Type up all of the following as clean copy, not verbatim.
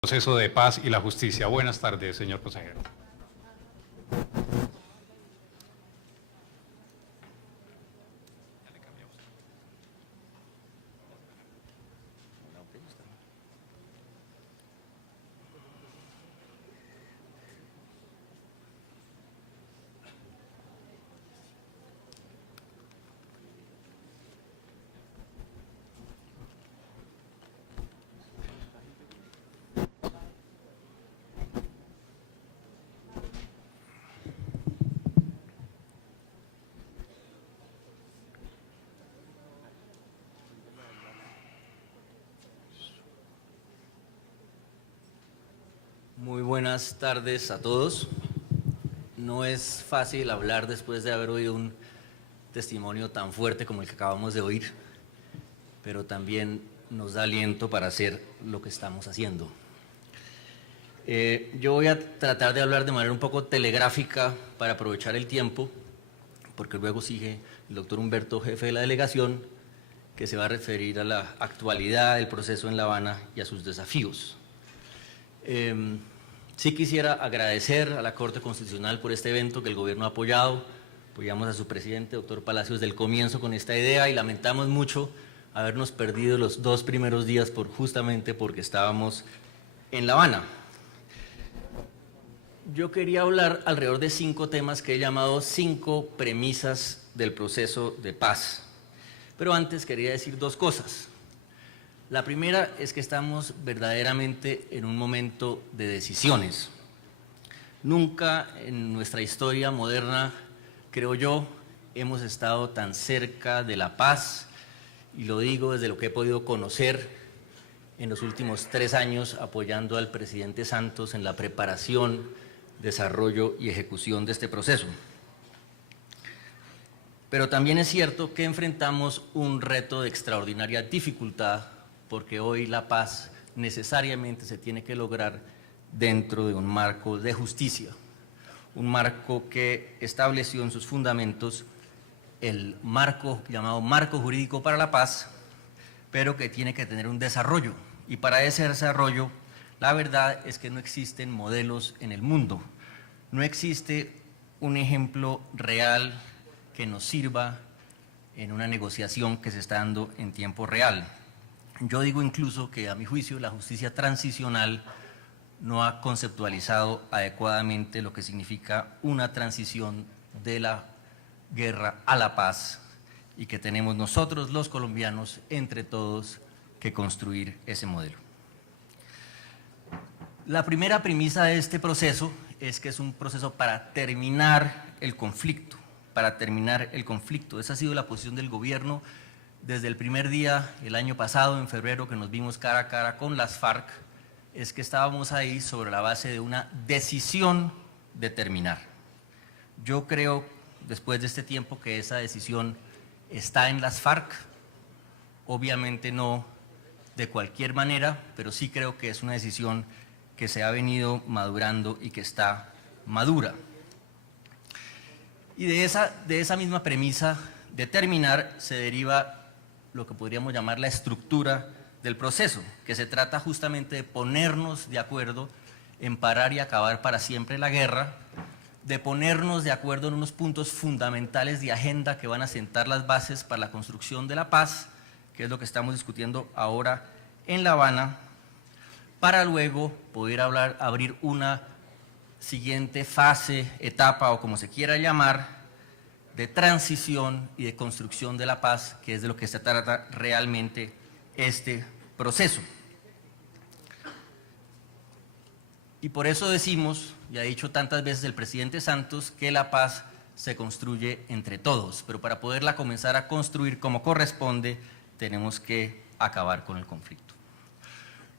Proceso de paz y la justicia. Buenas tardes, señor consejero. Muy buenas tardes a todos. No es fácil hablar después de haber oído un testimonio tan fuerte como el que acabamos de oír, pero también nos da aliento para hacer lo que estamos haciendo. Yo voy a tratar de hablar de manera un poco telegráfica para aprovechar el tiempo, porque luego sigue el doctor Humberto, jefe de la delegación, que se va a referir a la actualidad del proceso en La Habana y a sus desafíos. Sí quisiera agradecer a la Corte Constitucional por este evento que el gobierno ha apoyado. Apoyamos a su presidente, doctor Palacios, desde el comienzo con esta idea y lamentamos mucho habernos perdido los 2 primeros días justamente porque estábamos en La Habana. Yo quería hablar alrededor de 5 temas que he llamado 5 premisas del proceso de paz. Pero antes quería decir 2 cosas. La primera es que estamos verdaderamente en un momento de decisiones. Nunca en nuestra historia moderna, creo yo, hemos estado tan cerca de la paz, y lo digo desde lo que he podido conocer en los últimos 3 años apoyando al presidente Santos en la preparación, desarrollo y ejecución de este proceso. Pero también es cierto que enfrentamos un reto de extraordinaria dificultad, porque hoy la paz necesariamente se tiene que lograr dentro de un marco de justicia, un marco que estableció en sus fundamentos el marco llamado Marco Jurídico para la Paz, pero que tiene que tener un desarrollo, y para ese desarrollo la verdad es que no existen modelos en el mundo, no existe un ejemplo real que nos sirva en una negociación que se está dando en tiempo real. Yo digo incluso que a mi juicio la justicia transicional no ha conceptualizado adecuadamente lo que significa una transición de la guerra a la paz y que tenemos nosotros los colombianos entre todos que construir ese modelo. La primera premisa de este proceso es que es un proceso para terminar el conflicto, Esa ha sido la posición del gobierno desde el primer día, el año pasado, en febrero, que nos vimos cara a cara con las FARC, es que estábamos ahí sobre la base de una decisión de terminar. Yo creo, después de este tiempo, que esa decisión está en las FARC, obviamente no de cualquier manera, pero sí creo que es una decisión que se ha venido madurando y que está madura. Y de esa misma premisa de terminar se deriva lo que podríamos llamar la estructura del proceso, que se trata justamente de ponernos de acuerdo en parar y acabar para siempre la guerra, de ponernos de acuerdo en unos puntos fundamentales de agenda que van a sentar las bases para la construcción de la paz, que es lo que estamos discutiendo ahora en La Habana, para luego poder abrir una siguiente fase, etapa o como se quiera llamar, de transición y de construcción de la paz, que es de lo que se trata realmente este proceso. Y por eso decimos, y ha dicho tantas veces el presidente Santos, que la paz se construye entre todos, pero para poderla comenzar a construir como corresponde, tenemos que acabar con el conflicto.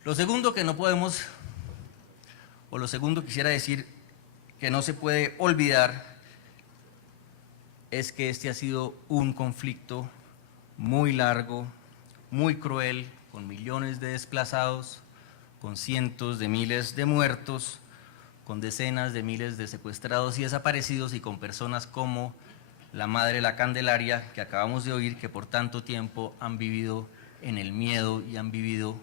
Lo segundo que no podemos, o lo segundo quisiera decir que no se puede olvidar, es que este ha sido un conflicto muy largo, muy cruel, con millones de desplazados, con cientos de miles de muertos, con decenas de miles de secuestrados y desaparecidos y con personas como la Madre La Candelaria, que acabamos de oír, que por tanto tiempo han vivido en el miedo y han vivido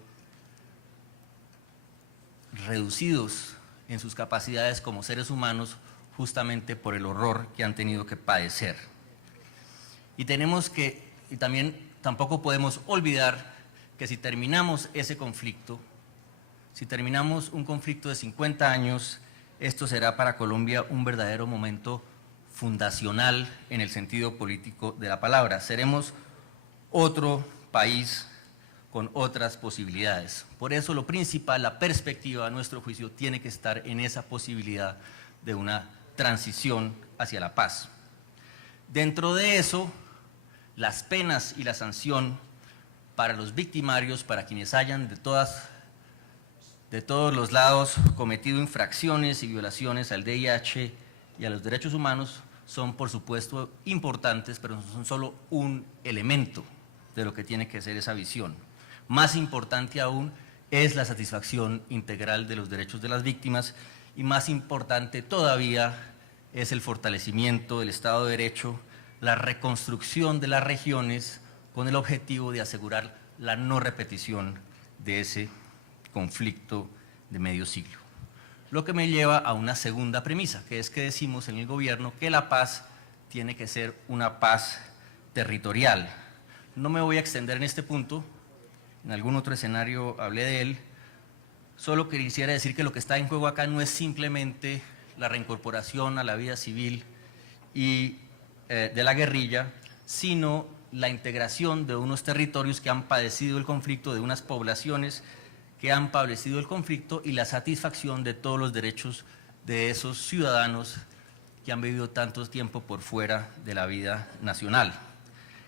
reducidos en sus capacidades como seres humanos justamente por el horror que han tenido que padecer. Y también tampoco podemos olvidar que si terminamos ese conflicto, si terminamos un conflicto de 50 años, esto será para Colombia un verdadero momento fundacional en el sentido político de la palabra. Seremos otro país con otras posibilidades. Por eso lo principal, la perspectiva a nuestro juicio tiene que estar en esa posibilidad de una transición hacia la paz. Dentro de eso, las penas y la sanción para los victimarios, para quienes hayan de todos los lados cometido infracciones y violaciones al VIH y a los derechos humanos, son por supuesto importantes, pero son solo un elemento de lo que tiene que ser esa visión. Más importante aún es la satisfacción integral de los derechos de las víctimas y más importante todavía es el fortalecimiento del Estado de Derecho, la reconstrucción de las regiones con el objetivo de asegurar la no repetición de ese conflicto de medio siglo. Lo que me lleva a una segunda premisa, que es que decimos en el gobierno que la paz tiene que ser una paz territorial. No me voy a extender en este punto, en algún otro escenario hablé de él, solo quisiera decir que lo que está en juego acá no es simplemente la reincorporación a la vida civil y de la guerrilla, sino la integración de unos territorios que han padecido el conflicto, de unas poblaciones que han padecido el conflicto y la satisfacción de todos los derechos de esos ciudadanos que han vivido tanto tiempo por fuera de la vida nacional.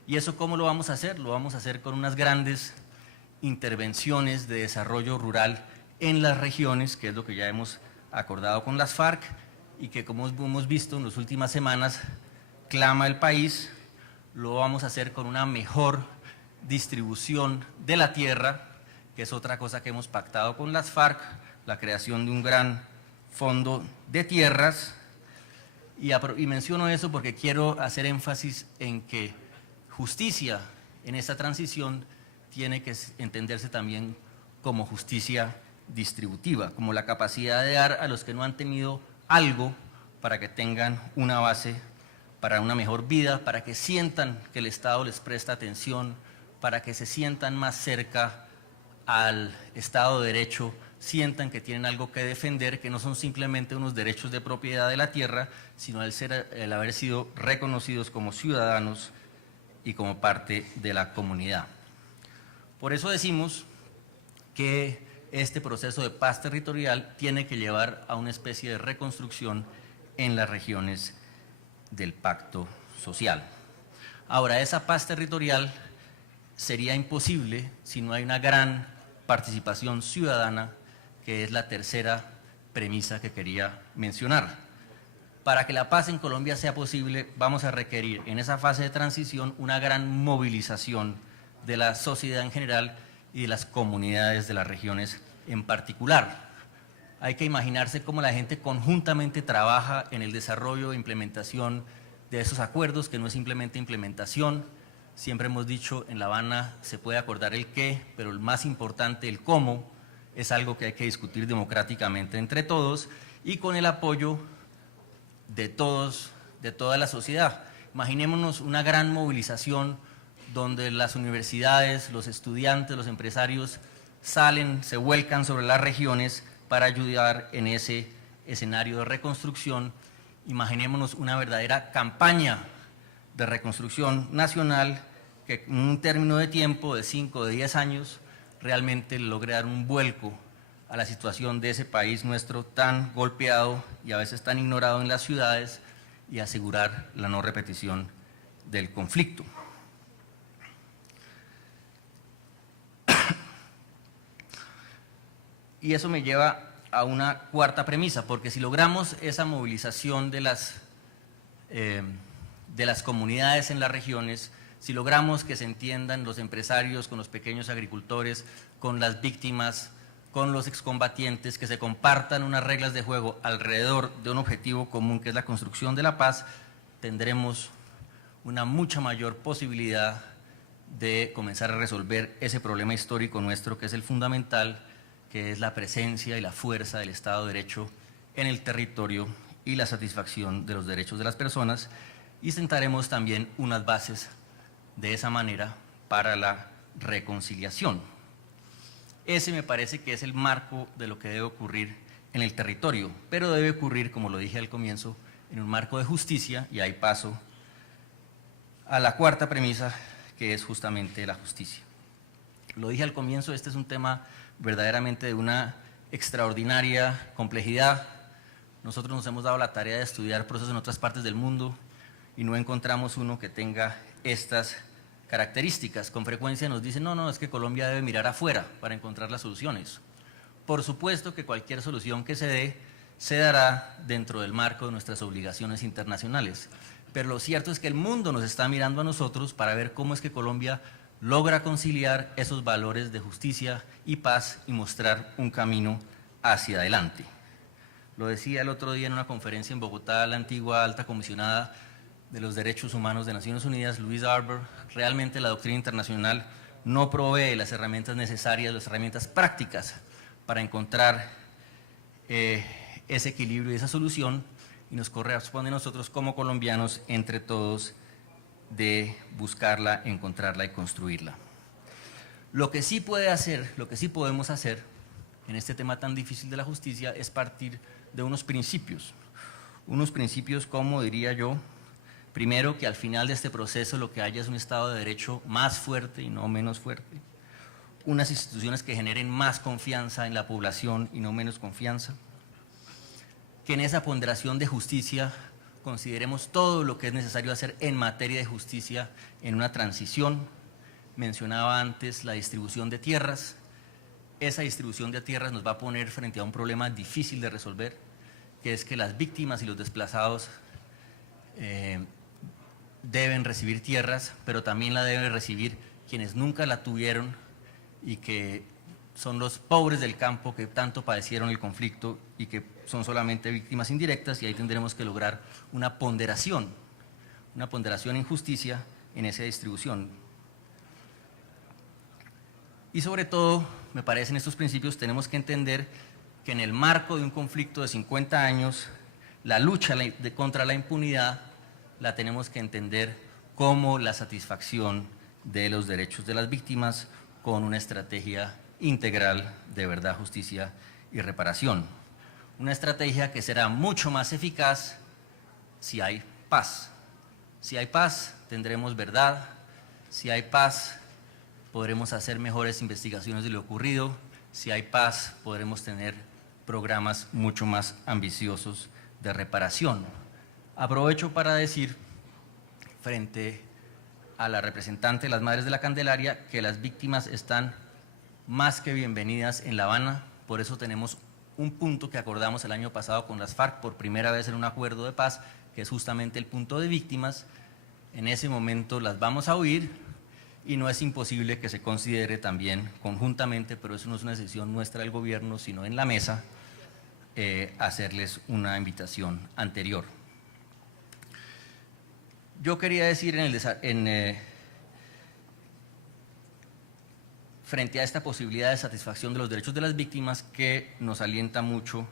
¿Y eso cómo lo vamos a hacer? Lo vamos a hacer con unas grandes intervenciones de desarrollo rural en las regiones, que es lo que ya hemos acordado con las FARC y que, como hemos visto en las últimas semanas, clama el país. Lo vamos a hacer con una mejor distribución de la tierra, que es otra cosa que hemos pactado con las FARC, la creación de un gran fondo de tierras. Y menciono eso porque quiero hacer énfasis en que justicia en esta transición tiene que entenderse también como justicia distributiva, como la capacidad de dar a los que no han tenido algo para que tengan una base para una mejor vida, para que sientan que el Estado les presta atención, para que se sientan más cerca al Estado de Derecho, sientan que tienen algo que defender, que no son simplemente unos derechos de propiedad de la tierra, sino el haber sido reconocidos como ciudadanos y como parte de la comunidad. Por eso decimos que este proceso de paz territorial tiene que llevar a una especie de reconstrucción en las regiones del pacto social. Ahora, esa paz territorial sería imposible si no hay una gran participación ciudadana, que es la tercera premisa que quería mencionar. Para que la paz en Colombia sea posible, vamos a requerir en esa fase de transición una gran movilización de la sociedad en general y de las comunidades de las regiones en particular. Hay que imaginarse cómo la gente conjuntamente trabaja en el desarrollo e implementación de esos acuerdos, que no es simplemente implementación. Siempre hemos dicho, en La Habana se puede acordar el qué, pero el más importante, el cómo, es algo que hay que discutir democráticamente entre todos y con el apoyo de todos, de toda la sociedad. Imaginémonos una gran movilización donde las universidades, los estudiantes, los empresarios salen, se vuelcan sobre las regiones para ayudar en ese escenario de reconstrucción. Imaginémonos una verdadera campaña de reconstrucción nacional que en un término de tiempo de 5 o de 10 años realmente logre dar un vuelco a la situación de ese país nuestro tan golpeado y a veces tan ignorado en las ciudades y asegurar la no repetición del conflicto. Y eso me lleva a una cuarta premisa, porque si logramos esa movilización de las comunidades en las regiones, si logramos que se entiendan los empresarios con los pequeños agricultores, con las víctimas, con los excombatientes, que se compartan unas reglas de juego alrededor de un objetivo común que es la construcción de la paz, tendremos una mucha mayor posibilidad de comenzar a resolver ese problema histórico nuestro, que es el fundamental, que es la presencia y la fuerza del Estado de Derecho en el territorio y la satisfacción de los derechos de las personas, y sentaremos también unas bases de esa manera para la reconciliación. Ese me parece que es el marco de lo que debe ocurrir en el territorio, pero debe ocurrir, como lo dije al comienzo, en un marco de justicia, y ahí paso a la cuarta premisa, que es justamente la justicia. Lo dije al comienzo, este es un tema verdaderamente de una extraordinaria complejidad. Nosotros nos hemos dado la tarea de estudiar procesos en otras partes del mundo y no encontramos uno que tenga estas características. Con frecuencia nos dicen, no, es que Colombia debe mirar afuera para encontrar las soluciones. Por supuesto que cualquier solución que se dé, se dará dentro del marco de nuestras obligaciones internacionales. Pero lo cierto es que el mundo nos está mirando a nosotros para ver cómo es que Colombia logra conciliar esos valores de justicia y paz y mostrar un camino hacia adelante. Lo decía el otro día en una conferencia en Bogotá, la antigua alta comisionada de los Derechos Humanos de Naciones Unidas, Louise Arbour. Realmente la doctrina internacional no provee las herramientas necesarias, las herramientas prácticas para encontrar ese equilibrio y esa solución, y nos corresponde a nosotros como colombianos, entre todos, de buscarla, encontrarla y construirla. Lo que sí puede hacer, lo que sí podemos hacer en este tema tan difícil de la justicia es partir de unos principios como diría yo, primero, que al final de este proceso lo que haya es un Estado de Derecho más fuerte y no menos fuerte, unas instituciones que generen más confianza en la población y no menos confianza, que en esa ponderación de justicia consideremos todo lo que es necesario hacer en materia de justicia en una transición. Mencionaba antes la distribución de tierras. Esa distribución de tierras nos va a poner frente a un problema difícil de resolver, que es que las víctimas y los desplazados deben recibir tierras, pero también la deben recibir quienes nunca la tuvieron y que son los pobres del campo que tanto padecieron el conflicto y que son solamente víctimas indirectas, y ahí tendremos que lograr una ponderación en justicia en esa distribución. Y sobre todo, me parece, en estos principios tenemos que entender que en el marco de un conflicto de 50 años, la lucha contra la impunidad la tenemos que entender como la satisfacción de los derechos de las víctimas con una estrategia integral de verdad, justicia y reparación. Una estrategia que será mucho más eficaz si hay paz. Si hay paz, tendremos verdad. Si hay paz, podremos hacer mejores investigaciones de lo ocurrido. Si hay paz, podremos tener programas mucho más ambiciosos de reparación. Aprovecho para decir, frente a la representante de las Madres de la Candelaria, que las víctimas están más que bienvenidas en La Habana. Por eso tenemos un punto que acordamos el año pasado con las FARC por primera vez en un acuerdo de paz, que es justamente el punto de víctimas. En ese momento las vamos a oír y no es imposible que se considere también conjuntamente, pero eso no es una decisión nuestra del gobierno, sino en la mesa, hacerles una invitación anterior. Yo quería decir frente a esta posibilidad de satisfacción de los derechos de las víctimas, que nos alienta mucho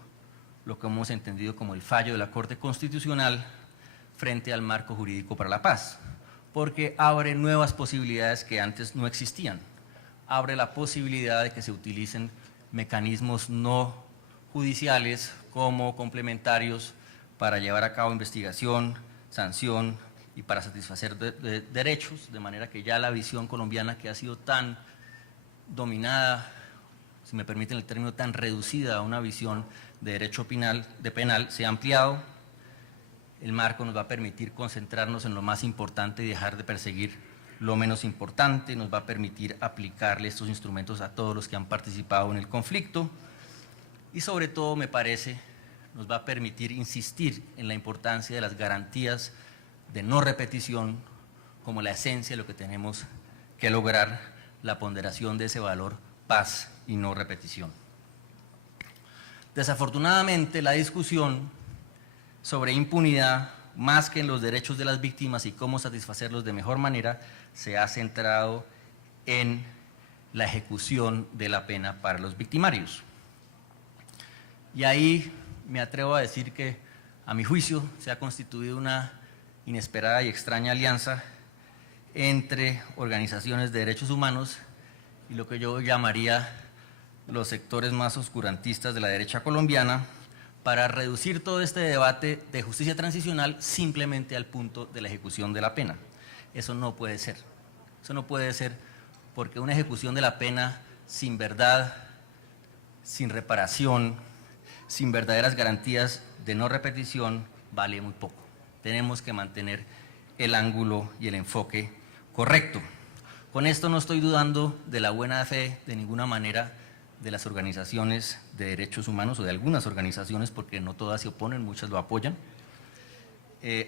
lo que hemos entendido como el fallo de la Corte Constitucional frente al marco jurídico para la paz, porque abre nuevas posibilidades que antes no existían. Abre la posibilidad de que se utilicen mecanismos no judiciales como complementarios para llevar a cabo investigación, sanción y para satisfacer derechos, de manera que ya la visión colombiana, que ha sido tan dominada, si me permiten el término, tan reducida a una visión de derecho penal, se ha ampliado. El marco nos va a permitir concentrarnos en lo más importante y dejar de perseguir lo menos importante, nos va a permitir aplicarle estos instrumentos a todos los que han participado en el conflicto, y sobre todo, me parece, nos va a permitir insistir en la importancia de las garantías de no repetición como la esencia de lo que tenemos que lograr, la ponderación de ese valor paz y no repetición. Desafortunadamente, la discusión sobre impunidad, más que en los derechos de las víctimas y cómo satisfacerlos de mejor manera, se ha centrado en la ejecución de la pena para los victimarios. Y ahí me atrevo a decir que, a mi juicio, se ha constituido una inesperada y extraña alianza entre organizaciones de derechos humanos y lo que yo llamaría los sectores más oscurantistas de la derecha colombiana, para reducir todo este debate de justicia transicional simplemente al punto de la ejecución de la pena. Eso no puede ser. Eso no puede ser, porque una ejecución de la pena sin verdad, sin reparación, sin verdaderas garantías de no repetición, vale muy poco. Tenemos que mantener el ángulo y el enfoque correcto. Con esto no estoy dudando de la buena fe de ninguna manera de las organizaciones de derechos humanos o de algunas organizaciones, porque no todas se oponen, muchas lo apoyan.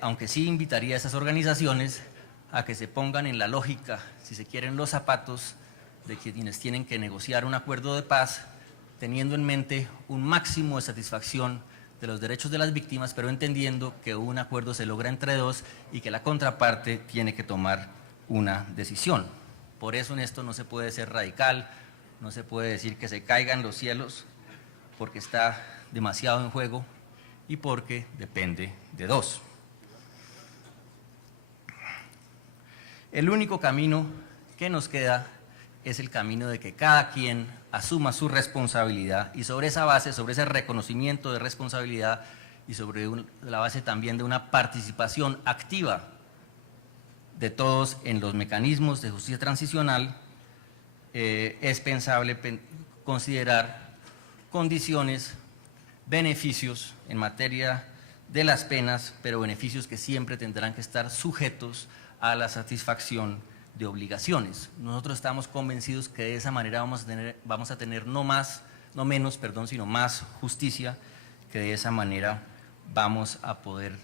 Aunque sí invitaría a esas organizaciones a que se pongan en la lógica, si se quieren, los zapatos de quienes tienen que negociar un acuerdo de paz, teniendo en mente un máximo de satisfacción de los derechos de las víctimas, pero entendiendo que un acuerdo se logra entre dos y que la contraparte tiene que tomar una decisión. Por eso en esto no se puede ser radical, no se puede decir que se caigan los cielos, porque está demasiado en juego y porque depende de dos. El único camino que nos queda es el camino de que cada quien asuma su responsabilidad, y sobre esa base, sobre ese reconocimiento de responsabilidad y sobre la base también de una participación activa de todos en los mecanismos de justicia transicional, es pensable considerar condiciones, beneficios en materia de las penas, pero beneficios que siempre tendrán que estar sujetos a la satisfacción de obligaciones. Nosotros estamos convencidos que de esa manera vamos a tener no menos, sino más justicia, que de esa manera vamos a poder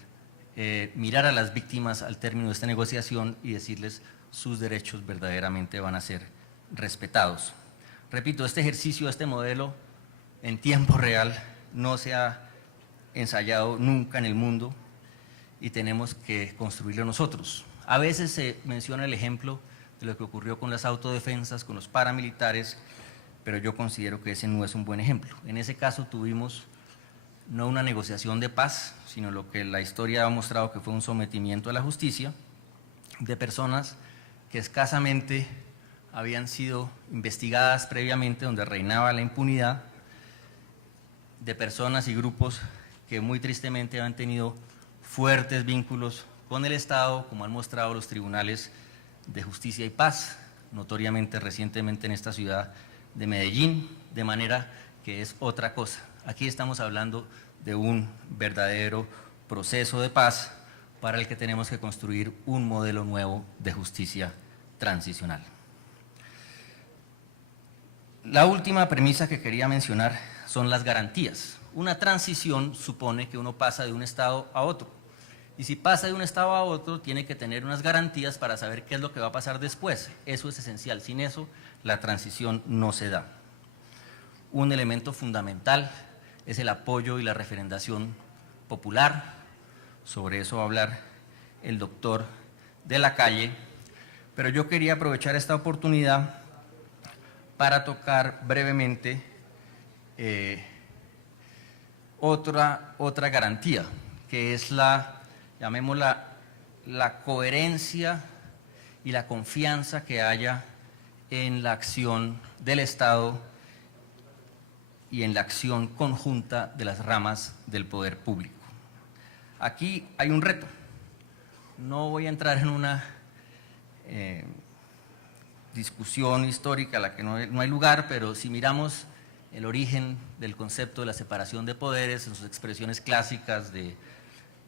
mirar a las víctimas al término de esta negociación y decirles sus derechos verdaderamente van a ser respetados. Repito, este ejercicio, este modelo en tiempo real no se ha ensayado nunca en el mundo y tenemos que construirlo nosotros. A veces se menciona el ejemplo de lo que ocurrió con las autodefensas, con los paramilitares, pero yo considero que ese no es un buen ejemplo. En ese caso tuvimos no una negociación de paz, sino lo que la historia ha mostrado que fue un sometimiento a la justicia de personas que escasamente habían sido investigadas previamente, donde reinaba la impunidad, de personas y grupos que muy tristemente han tenido fuertes vínculos con el Estado, como han mostrado los tribunales de justicia y paz, notoriamente recientemente en esta ciudad de Medellín, de manera que es otra cosa. Aquí estamos hablando de un verdadero proceso de paz para el que tenemos que construir un modelo nuevo de justicia transicional. La última premisa que quería mencionar son las garantías. Una transición supone que uno pasa de un estado a otro. Y si pasa de un estado a otro, tiene que tener unas garantías para saber qué es lo que va a pasar después. Eso es esencial. Sin eso, la transición no se da. Un elemento fundamental es el apoyo y la referendación popular. Sobre eso va a hablar el doctor de la Calle. Pero yo quería aprovechar esta oportunidad para tocar brevemente otra garantía, que es llamémosla, la coherencia y la confianza que haya en la acción del Estado y en la acción conjunta de las ramas del poder público. Aquí hay un reto. No voy a entrar en una discusión histórica a la que no hay lugar, pero si miramos el origen del concepto de la separación de poderes en sus expresiones clásicas de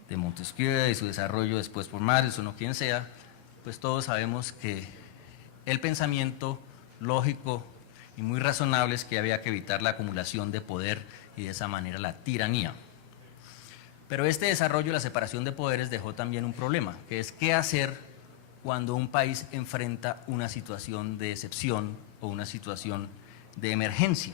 Montesquieu y su desarrollo después por Marx o no quien sea, pues todos sabemos que el pensamiento lógico y muy razonable es que había que evitar la acumulación de poder y de esa manera la tiranía. Pero este desarrollo de la separación de poderes dejó también un problema, que es qué hacer cuando un país enfrenta una situación de excepción o una situación de emergencia.